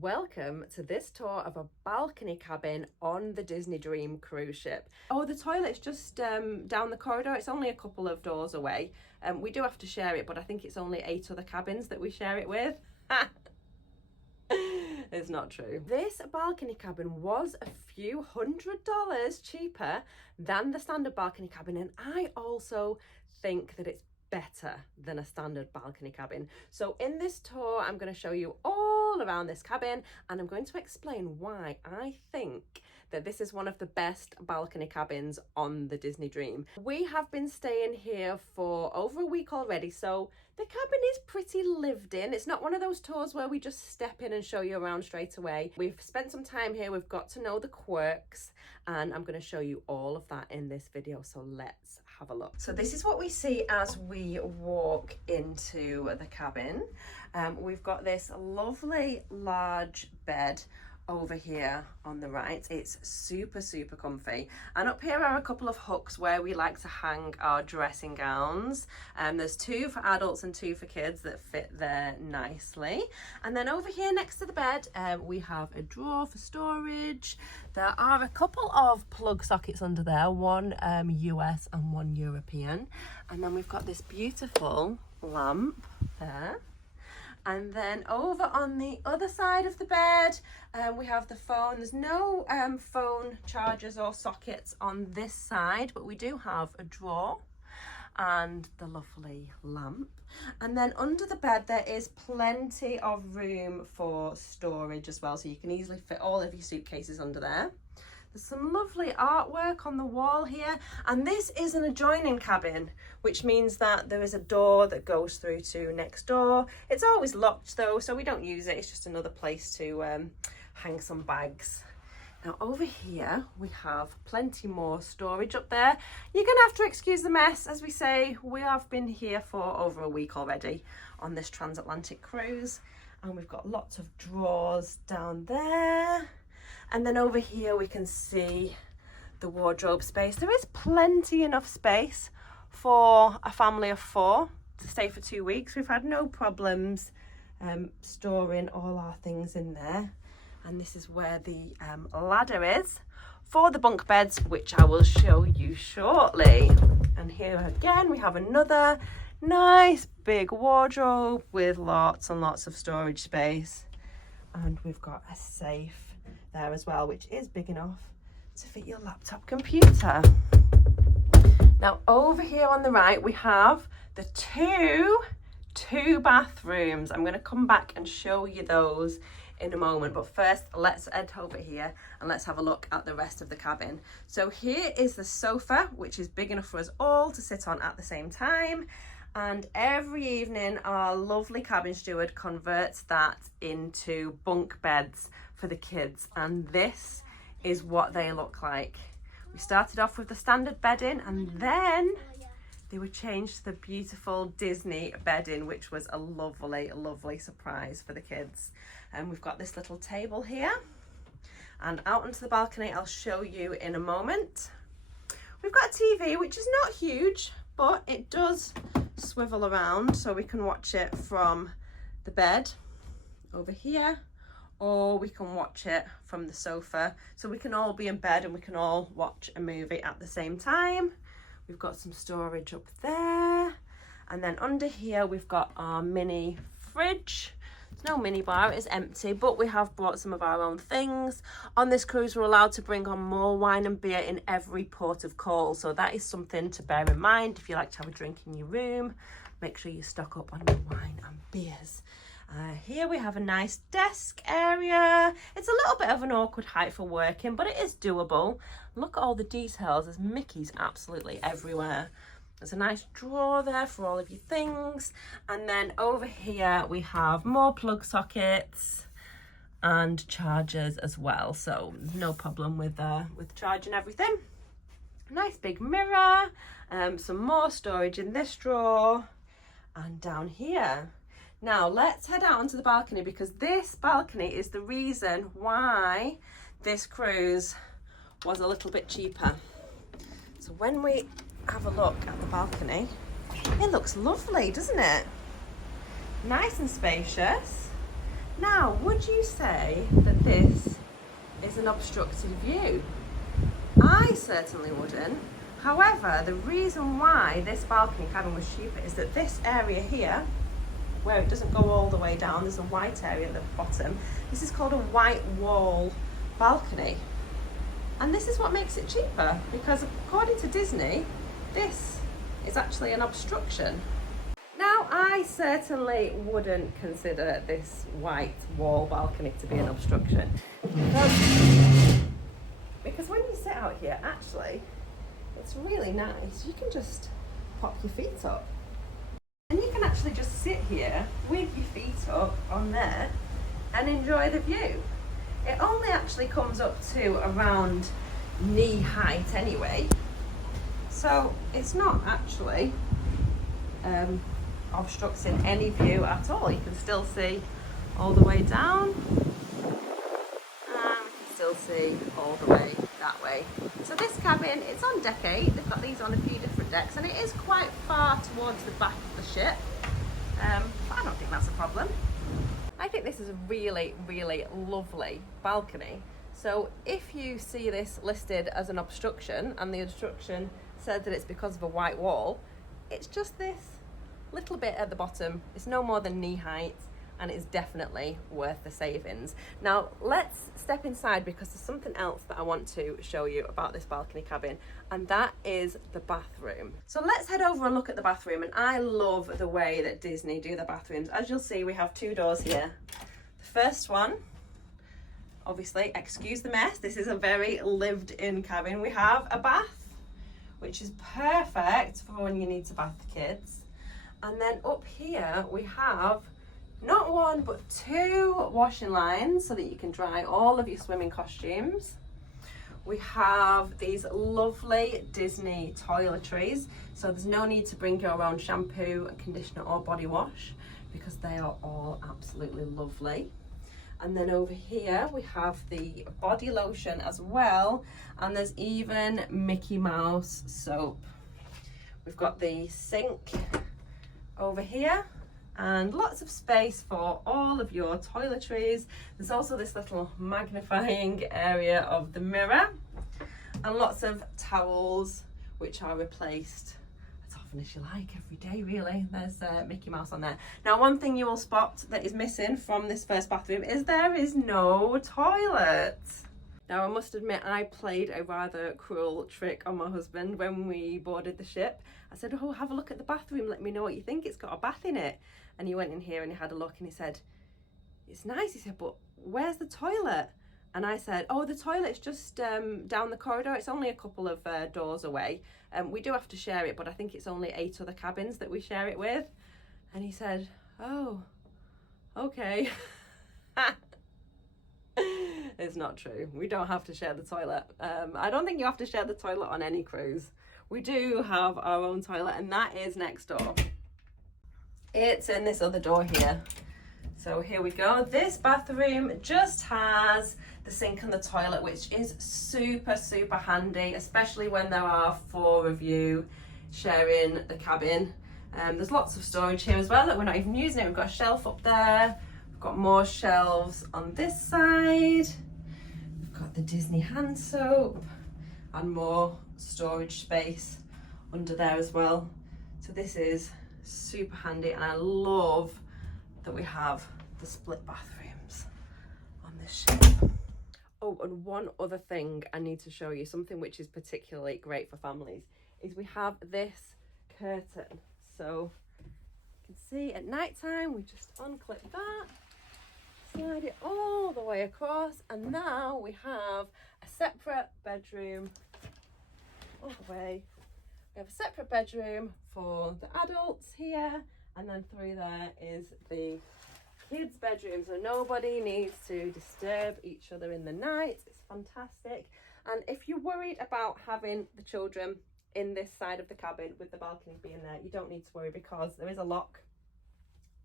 Welcome to this tour of a balcony cabin on the Disney Dream cruise ship. Oh, the toilet's just down the corridor. It's only a couple of doors away. We do have to share it, but I think it's only 8 other cabins that we share it with. It's not true. This balcony cabin was a few $100s cheaper than the standard balcony cabin, and I also think that it's better than a standard balcony cabin. So in this tour, I'm going to show you all around this cabin, and I'm going to explain why I think that this is one of the best balcony cabins on the Disney Dream. We have been staying here for over a week already, so the cabin is pretty lived in. It's not one of those tours where we just step in and show you around straight away. We've spent some time here, we've got to know the quirks, and I'm going to show you all of that in this video, so let's have a look. So this is what we see as we walk into the cabin. We've got this lovely large bed over here on the right. It's super comfy, and up here are a couple of hooks where we like to hang our dressing gowns. There's 2 for adults and 2 for kids that fit there nicely. And then over here next to the bed we have a drawer for storage. There are a couple of plug sockets under there, one US and one European, and then we've got this beautiful lamp there. And then over on the other side of the bed, we have the phone. There's no phone chargers or sockets on this side, but we do have a drawer and the lovely lamp. And then under the bed, there is plenty of room for storage as well, so you can easily fit all of your suitcases under there. There's some lovely artwork on the wall here, and this is an adjoining cabin, which means that there is a door that goes through to next door. It's always locked though, so we don't use it. It's just another place to hang some bags. Now over here we have plenty more storage up there. You're gonna have to excuse the mess. As we say, we have been here for over a week already on this transatlantic cruise, and we've got lots of drawers down there. And then over here we can see the wardrobe space. There is plenty enough space for a family of 4 to stay for 2 weeks. We've had no problems storing all our things in there. And this is where the ladder is for the bunk beds, which I will show you shortly. And here again we have another nice big wardrobe with lots and lots of storage space. And we've got a safe there as well, which is big enough to fit your laptop computer. Now over here on the right we have the two bathrooms. I'm going to come back and show you those in a moment, but first let's head over here and let's have a look at the rest of the cabin. So here is the sofa, which is big enough for us all to sit on at the same time, and every evening our lovely cabin steward converts that into bunk beds for the kids, and this is what they look like. We started off with the standard bedding, and then they were changed to the beautiful Disney bedding, which was a lovely surprise for the kids. And we've got this little table here, and out onto the balcony I'll show you in a moment. We've got a TV, which is not huge, but it does swivel around so we can watch it from the bed over here, or we can watch it from the sofa, so we can all be in bed and we can all watch a movie at the same time. We've got some storage up there, and then under here we've got our mini fridge. There's no mini bar, it is empty, but we have brought some of our own things. On this cruise we're allowed to bring on more wine and beer in every port of call, so that is something to bear in mind. If you like to have a drink in your room, make sure you stock up on your wine and beers. Here we have a nice desk area. It's a little bit of an awkward height for working, but it is doable. Look at all the details. There's Mickeys absolutely everywhere. There's a nice drawer there for all of your things. And then over here we have more plug sockets and chargers as well. So no problem with charging everything. Nice big mirror. Some more storage in this drawer and down here. Now let's head out onto the balcony, because this balcony is the reason why this cruise was a little bit cheaper. So when we have a look at the balcony, it looks lovely, doesn't it? Nice and spacious. Now, would you say that this is an obstructed view? I certainly wouldn't. However, the reason why this balcony cabin was cheaper is that this area here, where it doesn't go all the way down, there's a white area at the bottom. This is called a Whitewall balcony. And this is what makes it cheaper, because according to Disney, this is actually an obstruction. Now, I certainly wouldn't consider this white wall balcony to be an obstruction. Because when you sit out here, actually, it's really nice. You can just pop your feet up. And you can actually just sit here with your feet up on there and enjoy the view. It only actually comes up to around knee height anyway. So it's not actually obstructing any view at all. You can still see all the way down. Still see all the way that way. So this cabin, it's on deck 8. They've got these on a few different decks, and it is quite far towards the back of the ship. But I don't think that's a problem. I think this is a really, really lovely balcony. So if you see this listed as an obstruction, and the obstruction says that it's because of a white wall, it's just this little bit at the bottom. It's no more than knee height, and it's definitely worth the savings. Now let's step inside, because there's something else that I want to show you about this balcony cabin, and that is the bathroom. So let's head over and look at the bathroom. And I love the way that Disney do the bathrooms. As you'll see, we have 2 doors here. The first one, obviously, excuse the mess, this is a very lived in cabin. We have a bath, which is perfect for when you need to bath the kids. And then up here we have not 1 but 2 washing lines so that you can dry all of your swimming costumes. We have these lovely Disney toiletries, so there's no need to bring your own shampoo, conditioner or body wash, because they are all absolutely lovely. And then over here we have the body lotion as well, and there's even Mickey Mouse soap. We've got the sink over here, and lots of space for all of your toiletries. There's also this little magnifying area of the mirror, and lots of towels which are replaced as often as you like, every day really. There's Mickey Mouse on there. Now, one thing you will spot that is missing from this first bathroom is there is no toilet. Now, I must admit, I played a rather cruel trick on my husband when we boarded the ship. I said, oh, have a look at the bathroom, let me know what you think, it's got a bath in it. And he went in here and he had a look and he said, it's nice. He said, but where's the toilet? And I said, oh, the toilet's just down the corridor. It's only a couple of doors away. We do have to share it, but I think it's only 8 other cabins that we share it with. And he said, oh, okay. It's not true. We don't have to share the toilet. I don't think you have to share the toilet on any cruise. We do have our own toilet, and that is next door. It's in this other door here. So here we go. This bathroom just has the sink and the toilet, which is super, super handy, especially when there are 4 of you sharing the cabin. There's lots of storage here as well that we're not even using it. We've got a shelf up there. We've got more shelves on this side. We've got the Disney hand soap and more storage space under there as well. So this is super handy, and I love that we have the split bathrooms on this ship. Oh, and one other thing I need to show you, something which is particularly great for families, is we have this curtain. So you can see at night time, we just unclip that, slide it all the way across, and now we have a separate bedroom all the way. We have a separate bedroom for the adults here, and then through there is the kids' bedroom, so nobody needs to disturb each other in the night. It's fantastic. And if you're worried about having the children in this side of the cabin with the balcony being there, you don't need to worry, because there is a lock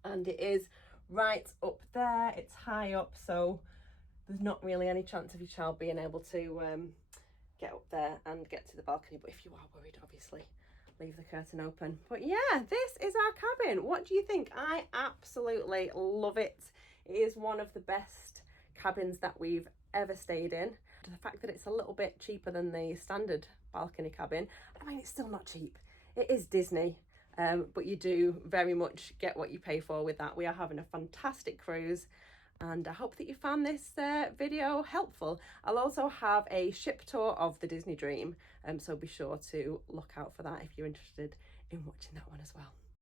and it is right up there. It's high up, so there's not really any chance of your child being able to get up there and get to the balcony. But if you are worried, obviously leave the curtain open. But yeah, this is our cabin. What do you think? I absolutely love it. It is one of the best cabins that we've ever stayed in. The fact that it's a little bit cheaper than the standard balcony cabin, I mean, it's still not cheap. It is Disney, but you do very much get what you pay for with that. We are having a fantastic cruise, and I hope that you found this video helpful. I'll also have a ship tour of the Disney Dream, so be sure to look out for that if you're interested in watching that one as well.